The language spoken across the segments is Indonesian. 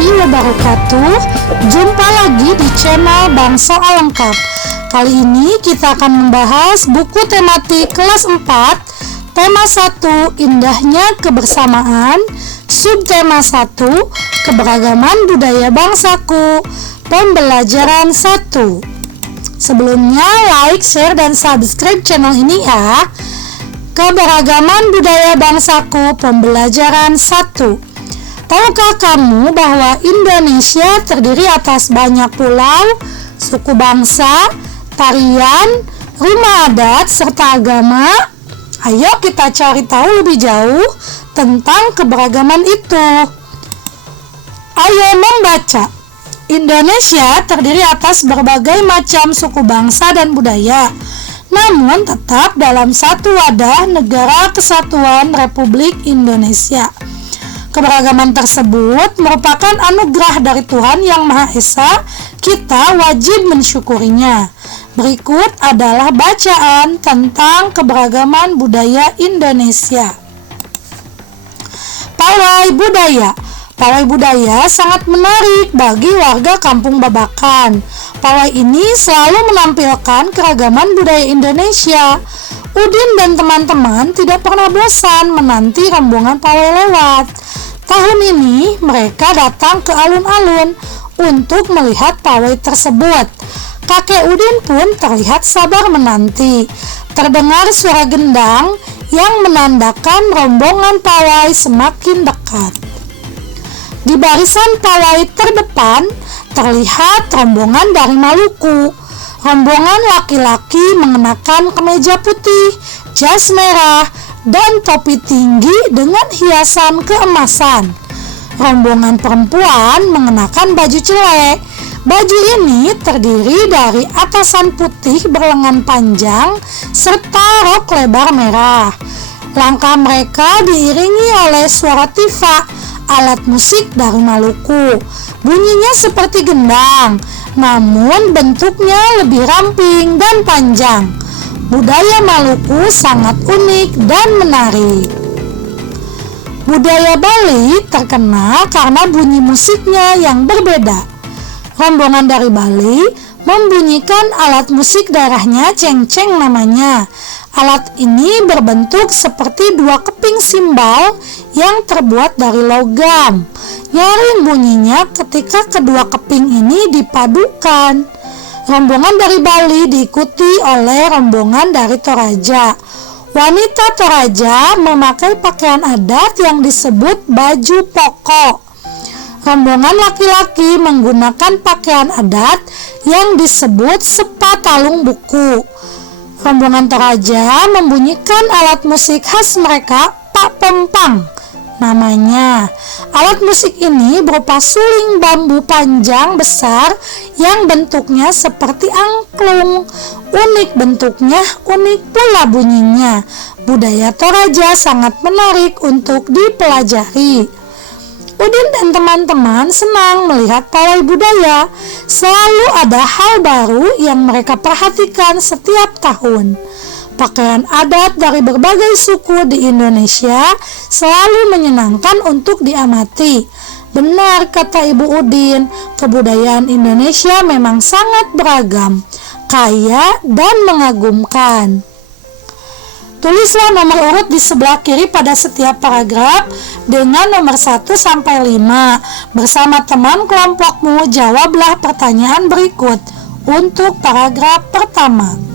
warahmatullahi wabarakatuh. Jumpa lagi di channel Bangsa Alengkap. Kali ini kita akan membahas buku tematik kelas 4, tema 1, indahnya kebersamaan, subtema 1, keberagaman budaya bangsaku, pembelajaran 1. Sebelumnya, like, share, dan subscribe channel ini ya. Keberagaman budaya bangsaku, pembelajaran 1. Tahukah kamu bahwa Indonesia terdiri atas banyak pulau, suku bangsa, tarian, rumah adat, serta agama? Ayo kita cari tahu lebih jauh tentang keberagaman itu. Ayo membaca. Indonesia terdiri atas berbagai macam suku bangsa dan budaya, namun tetap dalam satu wadah Negara Kesatuan Republik Indonesia. Keberagaman tersebut merupakan anugerah dari Tuhan Yang Maha Esa. Kita wajib mensyukurinya. Berikut adalah bacaan tentang keberagaman budaya Indonesia. Pawai budaya. Pawai budaya sangat menarik bagi warga Kampung Babakan. Pawai ini selalu menampilkan keragaman budaya Indonesia. Udin dan teman-teman tidak pernah bosan menanti rombongan pawai lewat. Tahun ini mereka datang ke alun-alun untuk melihat pawai tersebut. Kakek Udin pun terlihat sabar menanti. Terdengar suara gendang yang menandakan rombongan pawai semakin dekat. Di barisan pawai terdepan terlihat rombongan dari Maluku. Rombongan laki-laki mengenakan kemeja putih, jas merah, dan topi tinggi dengan hiasan keemasan. Rombongan perempuan mengenakan baju celek. Baju ini terdiri dari atasan putih berlengan panjang serta rok lebar merah. Langkah mereka diiringi oleh suara tifa, alat musik dari Maluku. Bunyinya seperti gendang, namun bentuknya lebih ramping dan panjang. Budaya Maluku sangat unik dan menarik. Budaya Bali terkenal karena bunyi musiknya yang berbeda. Rombongan dari Bali membunyikan alat musik daerahnya cengceng namanya. Alat ini berbentuk seperti dua keping simbal yang terbuat dari logam. Nyaring bunyinya ketika kedua keping ini dipadukan. Rombongan dari Bali diikuti oleh rombongan dari Toraja. Wanita Toraja memakai pakaian adat yang disebut baju pokok. Rombongan laki-laki menggunakan pakaian adat yang disebut sepatalung buku. Rombongan Toraja membunyikan alat musik khas mereka, Pak Pempang namanya. Alat musik ini berupa suling bambu panjang besar yang bentuknya seperti angklung. Unik bentuknya, unik pula bunyinya. Budaya Toraja sangat menarik untuk dipelajari. Udin dan teman-teman senang melihat pawai budaya. Selalu ada hal baru yang mereka perhatikan setiap tahun. Pakaian adat dari berbagai suku di Indonesia selalu menyenangkan untuk diamati. Benar kata Ibu Udin, kebudayaan Indonesia memang sangat beragam, kaya, dan mengagumkan. Tulislah nomor urut di sebelah kiri pada setiap paragraf dengan nomor 1 sampai 5. Bersama teman kelompokmu jawablah pertanyaan berikut untuk paragraf pertama.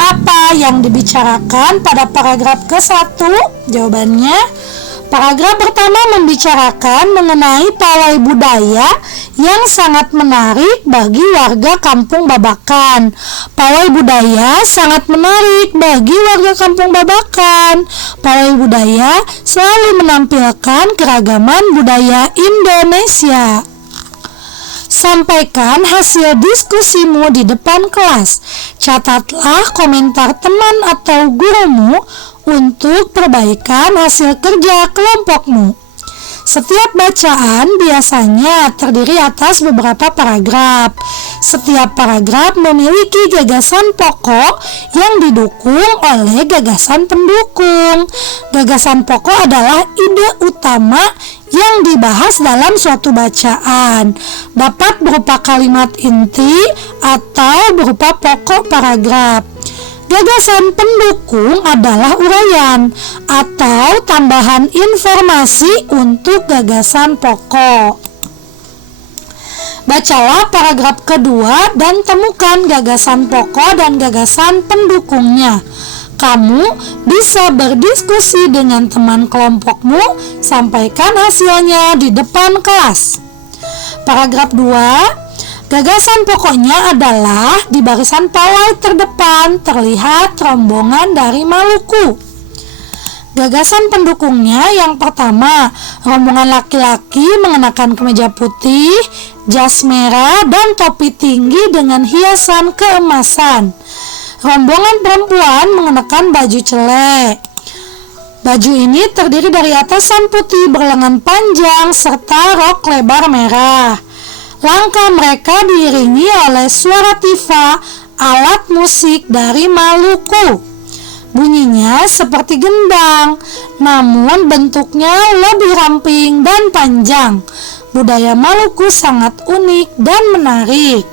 Apa yang dibicarakan pada paragraf ke-1? Jawabannya, paragraf pertama membicarakan mengenai pawai budaya yang sangat menarik bagi warga Kampung Babakan. Pawai budaya sangat menarik bagi warga Kampung Babakan. Pawai budaya selalu menampilkan keragaman budaya Indonesia. Sampaikan hasil diskusimu di depan kelas. Catatlah komentar teman atau gurumu untuk perbaikan hasil kerja kelompokmu. Setiap bacaan biasanya terdiri atas beberapa paragraf. Setiap paragraf memiliki gagasan pokok yang didukung oleh gagasan pendukung. Gagasan pokok adalah ide utama yang dibahas dalam suatu bacaan. Dapat berupa kalimat inti atau berupa pokok paragraf. Gagasan pendukung adalah uraian atau tambahan informasi untuk gagasan pokok. Bacalah paragraf kedua dan temukan gagasan pokok dan gagasan pendukungnya. Kamu bisa berdiskusi dengan teman kelompokmu, sampaikan hasilnya di depan kelas. Paragraf 2, gagasan pokoknya adalah di barisan pawai terdepan terlihat rombongan dari Maluku. Gagasan pendukungnya yang pertama, rombongan laki-laki mengenakan kemeja putih, jas merah, dan topi tinggi dengan hiasan keemasan. Rombongan perempuan mengenakan baju celek. Baju ini terdiri dari atasan putih berlengan panjang serta rok lebar merah. Langkah mereka diiringi oleh suara tifa, alat musik dari Maluku. Bunyinya seperti gendang, namun bentuknya lebih ramping dan panjang. Budaya Maluku sangat unik dan menarik.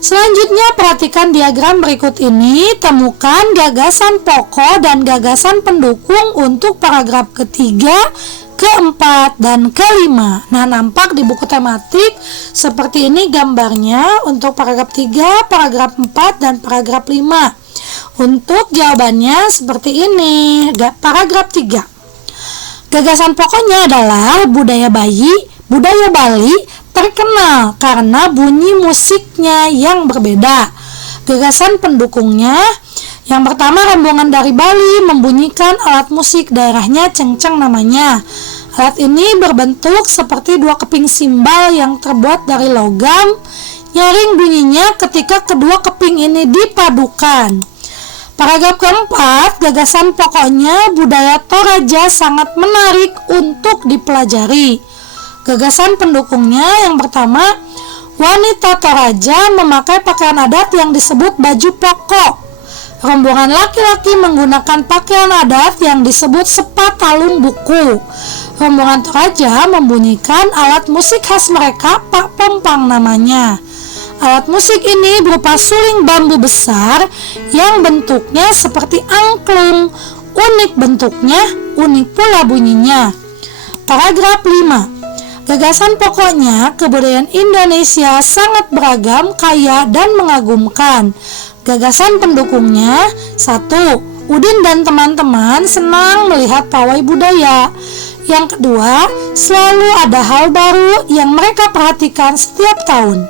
Selanjutnya perhatikan diagram berikut ini, temukan gagasan pokok dan gagasan pendukung untuk paragraf ketiga, keempat, dan kelima. Nah, nampak di buku tematik seperti ini gambarnya untuk paragraf 3, paragraf 4, dan paragraf 5. Untuk jawabannya seperti ini, paragraf 3. Gagasan pokoknya adalah budaya Bali terkenal karena bunyi musiknya yang berbeda. Gagasan pendukungnya, yang pertama, rombongan dari Bali membunyikan alat musik daerahnya cengceng namanya. Alat ini berbentuk seperti dua keping simbal yang terbuat dari logam. Nyaring bunyinya ketika kedua keping ini dipadukan. Paragraf keempat, gagasan pokoknya budaya Toraja sangat menarik untuk dipelajari. Gagasan pendukungnya yang pertama, wanita Toraja memakai pakaian adat yang disebut baju pokok. Rombongan laki-laki menggunakan pakaian adat yang disebut sepatalung buku. Rombongan Toraja membunyikan alat musik khas mereka, Pak Pompang namanya. Alat musik ini berupa suling bambu besar yang bentuknya seperti angklung. Unik bentuknya, unik pula bunyinya. Paragraf 5. Gagasan pokoknya, kebudayaan Indonesia sangat beragam, kaya, dan mengagumkan. Gagasan pendukungnya, 1. Udin dan teman-teman senang melihat pawai budaya. Yang kedua, selalu ada hal baru yang mereka perhatikan setiap tahun.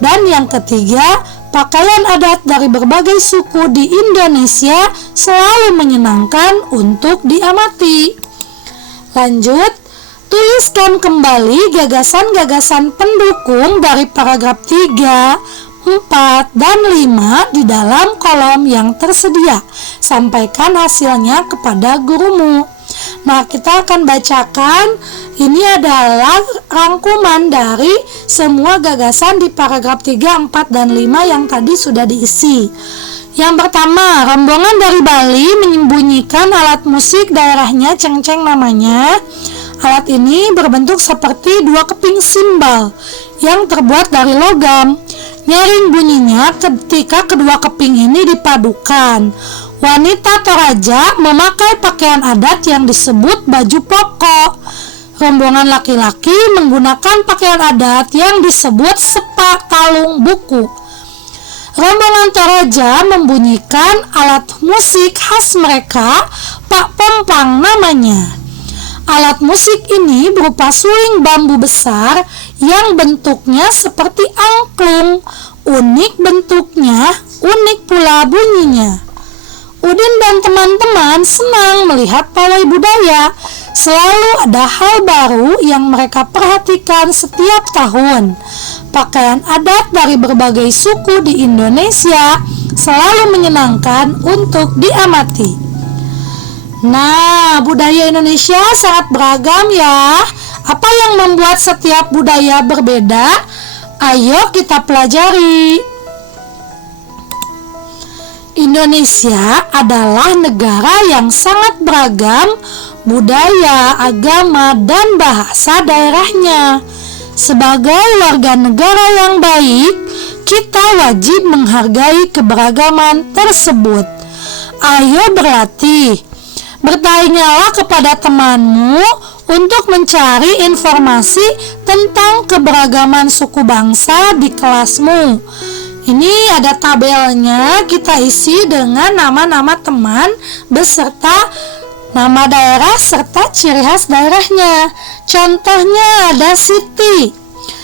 Dan yang ketiga, pakaian adat dari berbagai suku di Indonesia selalu menyenangkan untuk diamati. Lanjut. Tuliskan kembali gagasan-gagasan pendukung dari paragraf 3, 4, dan 5 di dalam kolom yang tersedia. Sampaikan hasilnya kepada gurumu. Nah, kita akan bacakan, ini adalah rangkuman dari semua gagasan di paragraf 3, 4, dan 5 yang tadi sudah diisi. Yang pertama, rombongan dari Bali menyembunyikan alat musik daerahnya cengceng namanya. Alat ini berbentuk seperti dua keping simbal yang terbuat dari logam. Nyaring bunyinya ketika kedua keping ini dipadukan. Wanita Toraja memakai pakaian adat yang disebut baju pokok. Rombongan laki-laki menggunakan pakaian adat yang disebut sepatalung buku. Rombongan Toraja membunyikan alat musik khas mereka, Pak Pompang namanya. Alat musik ini berupa suling bambu besar yang bentuknya seperti angklung. Unik bentuknya, unik pula bunyinya. Udin dan teman-teman senang melihat pawai budaya. Selalu ada hal baru yang mereka perhatikan setiap tahun. Pakaian adat dari berbagai suku di Indonesia selalu menyenangkan untuk diamati. Nah, budaya Indonesia sangat beragam ya. Apa yang membuat setiap budaya berbeda? Ayo kita pelajari. Indonesia adalah negara yang sangat beragam budaya, agama, dan bahasa daerahnya. Sebagai warga negara yang baik, kita wajib menghargai keberagaman tersebut. Ayo berlatih. Bertanyalah kepada temanmu untuk mencari informasi tentang keberagaman suku bangsa di kelasmu. Ini ada tabelnya, kita isi dengan nama-nama teman beserta nama daerah serta ciri khas daerahnya. Contohnya ada Siti.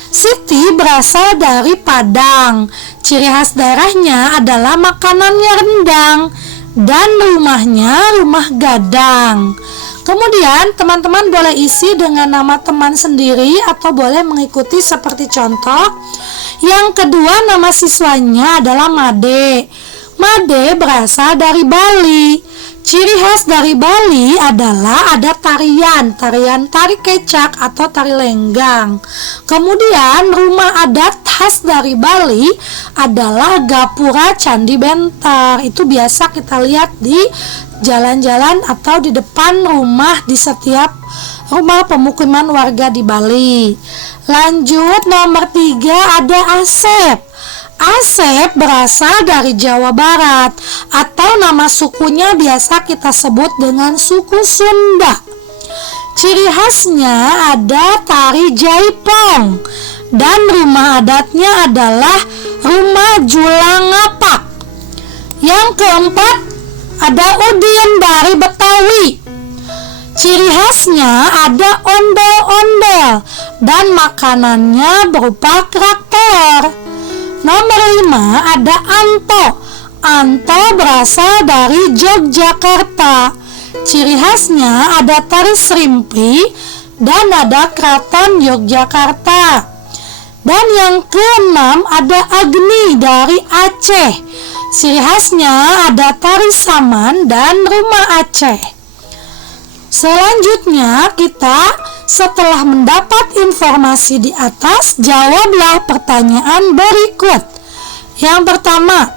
Siti berasal dari Padang. Ciri khas daerahnya adalah makanannya rendang dan rumahnya rumah gadang. Kemudian teman-teman boleh isi dengan nama teman sendiri atau boleh mengikuti seperti contoh. Yang kedua, nama siswanya adalah Made. Made berasal dari Bali. Ciri khas dari Bali adalah ada tarian tari kecak atau tari lenggang. Kemudian rumah adat khas dari Bali adalah gapura Candi Bentar. Itu biasa kita lihat di jalan-jalan atau di depan rumah di setiap rumah pemukiman warga di Bali. Lanjut, nomor 3 ada Asep. Asep berasal dari Jawa Barat atau nama sukunya biasa kita sebut dengan suku Sunda. Ciri khasnya ada tari jaipong dan rumah adatnya adalah rumah Julangapak. Yang keempat ada Udin dari Betawi. Ciri khasnya ada ondel-ondel dan makanannya berupa kerak telur. Nomor 5 ada Anto. Anto berasal dari Yogyakarta. Ciri khasnya ada tari serimpi dan ada keraton Yogyakarta. Dan yang keenam ada Agni dari Aceh. Ciri khasnya ada tari saman dan rumah Aceh. Selanjutnya kita setelah mendapat informasi di atas, jawablah pertanyaan berikut. Yang pertama,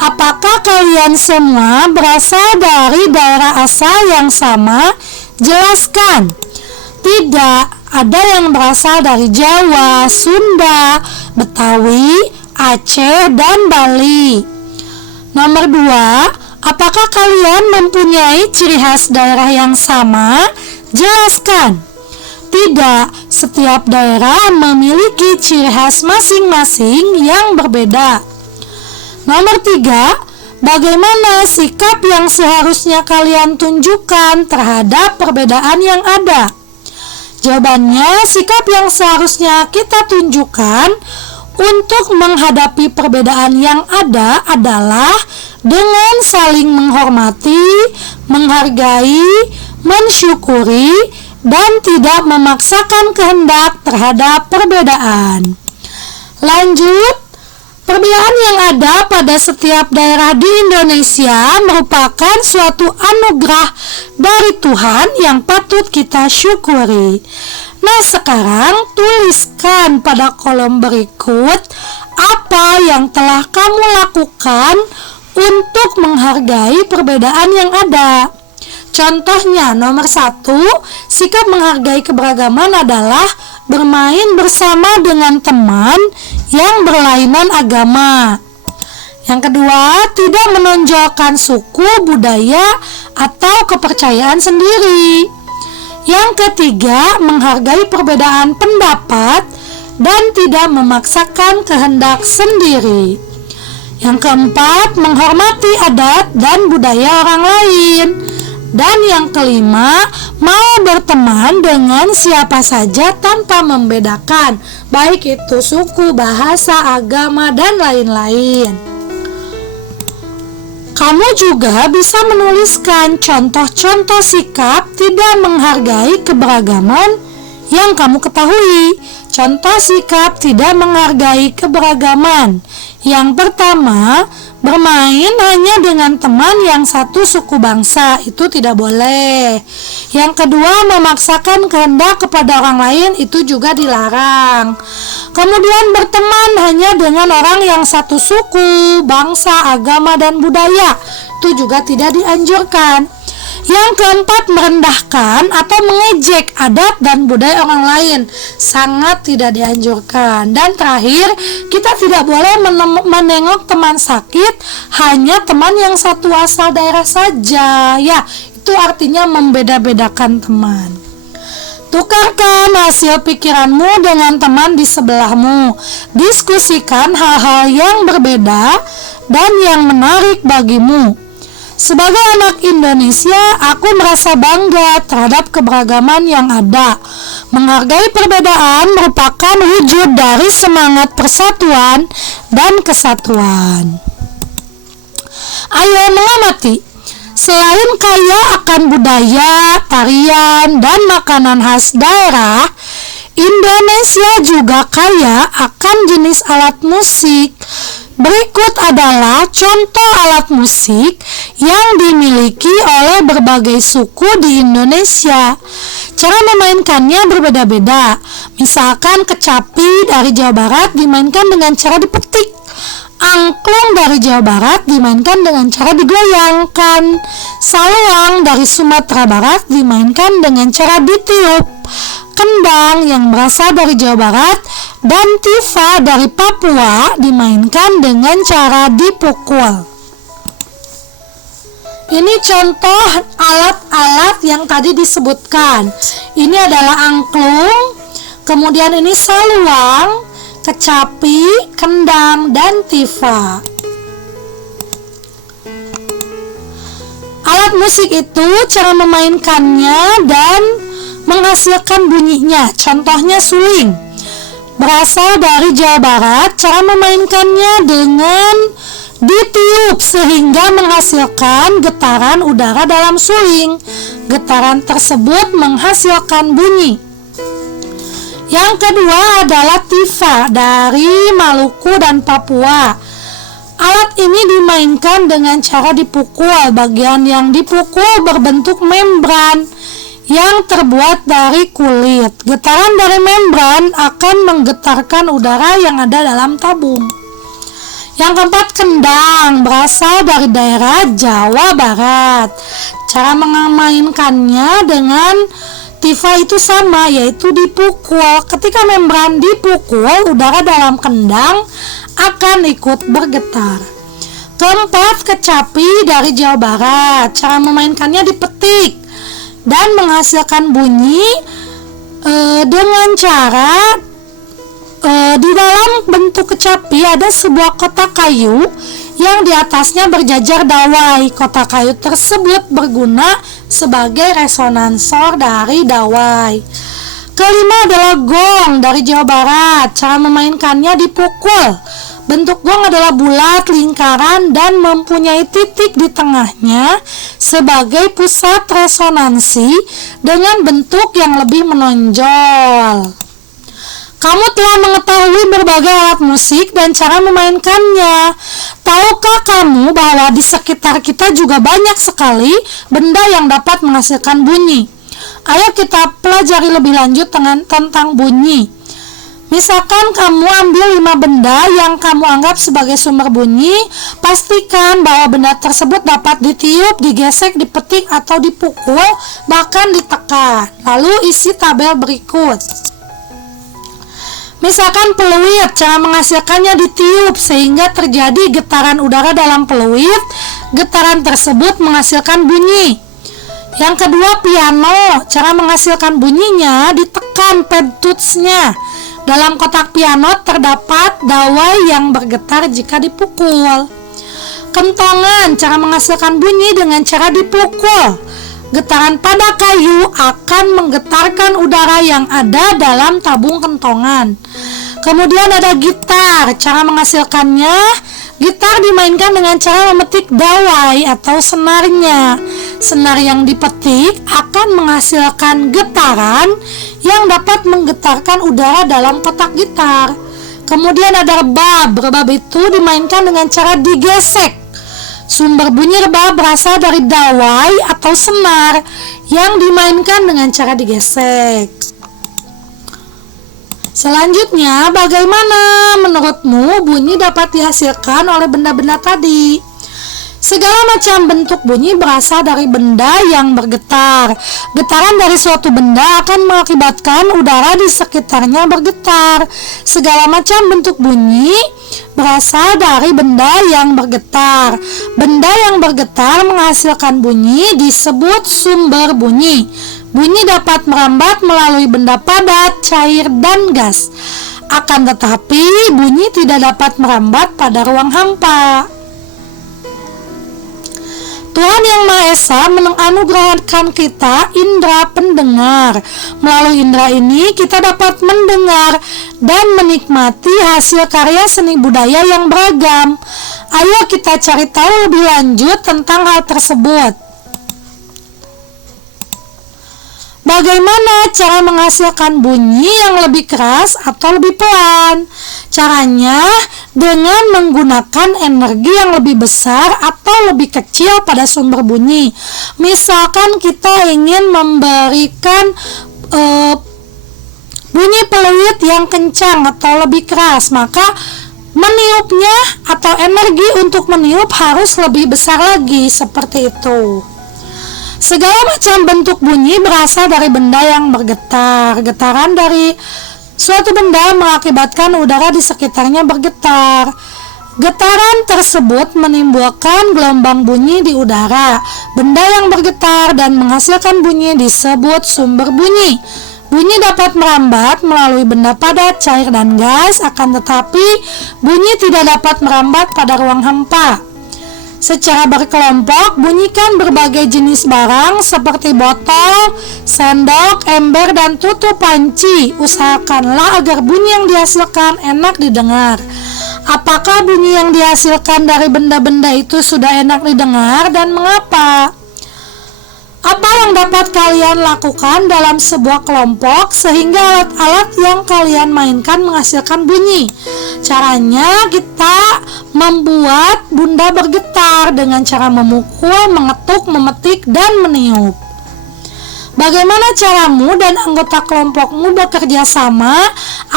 apakah kalian semua berasal dari daerah asal yang sama? Jelaskan. Tidak, ada yang berasal dari Jawa, Sunda, Betawi, Aceh, dan Bali. Nomor 2, apakah kalian mempunyai ciri khas daerah yang sama? Jelaskan. Tidak, setiap daerah memiliki ciri khas masing-masing yang berbeda. Nomor 3, bagaimana sikap yang seharusnya kalian tunjukkan terhadap perbedaan yang ada? Jawabannya, sikap yang seharusnya kita tunjukkan untuk menghadapi perbedaan yang ada adalah dengan saling menghormati, menghargai, mensyukuri, dan tidak memaksakan kehendak terhadap perbedaan. Lanjut, perbedaan yang ada pada setiap daerah di Indonesia merupakan suatu anugerah dari Tuhan yang patut kita syukuri. Nah, sekarang tuliskan pada kolom berikut apa yang telah kamu lakukan untuk menghargai perbedaan yang ada. Contohnya, nomor 1, sikap menghargai keberagaman adalah bermain bersama dengan teman yang berlainan agama. Yang kedua, tidak menonjolkan suku, budaya, atau kepercayaan sendiri. Yang ketiga, menghargai perbedaan pendapat dan tidak memaksakan kehendak sendiri. Yang keempat, menghormati adat dan budaya orang lain. Dan yang kelima, mau berteman dengan siapa saja tanpa membedakan, baik itu suku, bahasa, agama, dan lain-lain. Kamu juga bisa menuliskan contoh-contoh sikap tidak menghargai keberagaman yang kamu ketahui. Contoh sikap tidak menghargai keberagaman. Yang pertama, Bermain hanya dengan teman yang satu suku bangsa, itu tidak boleh. Yang kedua, memaksakan kehendak kepada orang lain, itu juga dilarang. Kemudian berteman hanya dengan orang yang satu suku, bangsa, agama, dan budaya, itu juga tidak dianjurkan. Yang keempat, merendahkan atau mengejek adat dan budaya orang lain, sangat tidak dianjurkan. Dan terakhir, kita tidak boleh menengok teman sakit hanya teman yang satu asal daerah saja. Ya, itu artinya membeda-bedakan teman. Tukarkan hasil pikiranmu dengan teman di sebelahmu. Diskusikan hal-hal yang berbeda dan yang menarik bagimu. Sebagai anak Indonesia, aku merasa bangga terhadap keberagaman yang ada. Menghargai perbedaan merupakan wujud dari semangat persatuan dan kesatuan. Ayo mengamati. Selain kaya akan budaya, tarian, dan makanan khas daerah, Indonesia juga kaya akan jenis alat musik. Berikut adalah contoh alat musik yang dimiliki oleh berbagai suku di Indonesia. Cara memainkannya berbeda-beda. Misalkan kecapi dari Jawa Barat dimainkan dengan cara dipetik. Angklung dari Jawa Barat dimainkan dengan cara digoyangkan. Saluang dari Sumatera Barat dimainkan dengan cara ditiup. Kendang yang berasal dari Jawa Barat dan tifa dari Papua dimainkan dengan cara dipukul. Ini contoh alat-alat yang tadi disebutkan. Ini adalah angklung, kemudian ini saluang, kecapi, kendang, dan tifa. Alat musik itu cara memainkannya dan menghasilkan bunyinya. Contohnya suling, berasal dari Jawa Barat. Cara memainkannya dengan ditiup sehingga menghasilkan getaran udara dalam suling. Getaran tersebut menghasilkan bunyi. Yang kedua adalah tifa dari Maluku dan Papua. Alat ini dimainkan dengan cara dipukul. Bagian yang dipukul berbentuk membran yang terbuat dari kulit. Getaran dari membran akan menggetarkan udara yang ada dalam tabung. Yang keempat, kendang, berasal dari daerah Jawa Barat. Cara memainkannya dengan tifa itu sama, yaitu dipukul. Ketika membran dipukul, udara dalam kendang akan ikut bergetar. Keempat, kecapi dari Jawa Barat. Cara memainkannya dipetik dan menghasilkan bunyi dengan cara di dalam bentuk kecapi ada sebuah kotak kayu yang di atasnya berjajar dawai. Kotak kayu tersebut berguna sebagai resonansor dari dawai. Kelima adalah gong dari Jawa Barat. Cara memainkannya dipukul. Bentuk gong adalah bulat, lingkaran, dan mempunyai titik di tengahnya sebagai pusat resonansi dengan bentuk yang lebih menonjol. Kamu telah mengetahui berbagai alat musik dan cara memainkannya. Tahukah kamu bahwa di sekitar kita juga banyak sekali benda yang dapat menghasilkan bunyi? Ayo kita pelajari lebih lanjut tentang bunyi. Misalkan kamu ambil 5 benda yang kamu anggap sebagai sumber bunyi, pastikan bahwa benda tersebut dapat ditiup, digesek, dipetik, atau dipukul, bahkan ditekan. Lalu isi tabel berikut. Misalkan peluit, cara menghasilkannya ditiup sehingga terjadi getaran udara dalam peluit. Getaran tersebut menghasilkan bunyi. Yang kedua, piano, cara menghasilkan bunyinya ditekan pentutsnya. Dalam kotak piano terdapat dawai yang bergetar jika dipukul. Kentongan, cara menghasilkan bunyi dengan cara dipukul. Getaran pada kayu akan menggetarkan udara yang ada dalam tabung kentongan. Kemudian ada gitar, cara menghasilkannya. Gitar dimainkan dengan cara memetik dawai atau senarnya. Senar yang dipetik akan menghasilkan getaran yang dapat menggetarkan udara dalam kotak gitar. Kemudian ada rebab. Rebab itu dimainkan dengan cara digesek. Sumber bunyi rebab berasal dari dawai atau senar yang dimainkan dengan cara digesek. Selanjutnya, bagaimana menurutmu bunyi dapat dihasilkan oleh benda-benda tadi? Segala macam bentuk bunyi berasal dari benda yang bergetar. Getaran dari suatu benda akan mengakibatkan udara di sekitarnya bergetar. Segala macam bentuk bunyi berasal dari benda yang bergetar. Benda yang bergetar menghasilkan bunyi disebut sumber bunyi. Bunyi dapat merambat melalui benda padat, cair, dan gas. Akan tetapi, bunyi tidak dapat merambat pada ruang hampa. Tuhan Yang Maha Esa menganugerahkan kita indera pendengar. Melalui indera ini kita dapat mendengar dan menikmati hasil karya seni budaya yang beragam. Ayo kita cari tahu lebih lanjut tentang hal tersebut. Bagaimana cara menghasilkan bunyi yang lebih keras atau lebih pelan? Caranya dengan menggunakan energi yang lebih besar atau lebih kecil pada sumber bunyi. Misalkan kita ingin memberikan bunyi peluit yang kencang atau lebih keras, maka meniupnya atau energi untuk meniup harus lebih besar lagi, seperti itu. Segala macam bentuk bunyi berasal dari benda yang bergetar. Getaran dari suatu benda mengakibatkan udara di sekitarnya bergetar. Getaran tersebut menimbulkan gelombang bunyi di udara. Benda yang bergetar dan menghasilkan bunyi disebut sumber bunyi. Bunyi dapat merambat melalui benda padat, cair, dan gas, akan tetapi bunyi tidak dapat merambat pada ruang hampa. Secara berkelompok, bunyikan berbagai jenis barang seperti botol, sendok, ember, dan tutup panci. Usahakanlah agar bunyi yang dihasilkan enak didengar. Apakah bunyi yang dihasilkan dari benda-benda itu sudah enak didengar dan mengapa? Apa yang dapat kalian lakukan dalam sebuah kelompok sehingga alat-alat yang kalian mainkan menghasilkan bunyi? Caranya kita membuat benda bergetar dengan cara memukul, mengetuk, memetik, dan meniup. Bagaimana caramu dan anggota kelompokmu bekerja sama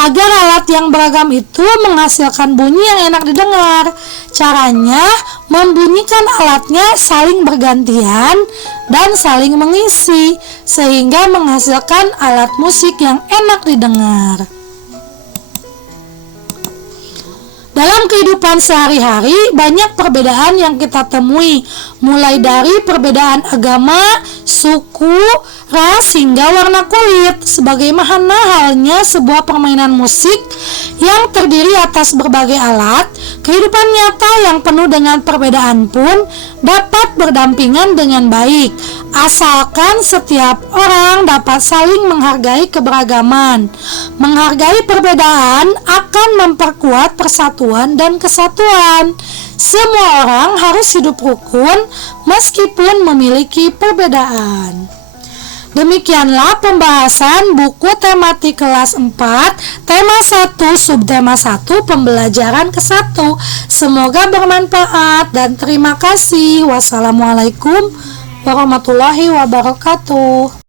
agar alat yang beragam itu menghasilkan bunyi yang enak didengar? Caranya membunyikan alatnya saling bergantian dan saling mengisi sehingga menghasilkan alat musik yang enak didengar. Dalam kehidupan sehari-hari banyak perbedaan yang kita temui, mulai dari perbedaan agama, suku, ras, hingga warna kulit. Sebagaimana halnya sebuah permainan musik yang terdiri atas berbagai alat, kehidupan nyata yang penuh dengan perbedaan pun dapat berdampingan dengan baik, asalkan setiap orang dapat saling menghargai keberagaman. Menghargai perbedaan akan memperkuat persatuan dan kesatuan. Semua orang harus hidup rukun meskipun memiliki perbedaan. Demikianlah pembahasan buku tematik kelas 4, tema 1, subtema 1, pembelajaran ke-1. Semoga bermanfaat dan terima kasih. Wassalamualaikum warahmatullahi wabarakatuh.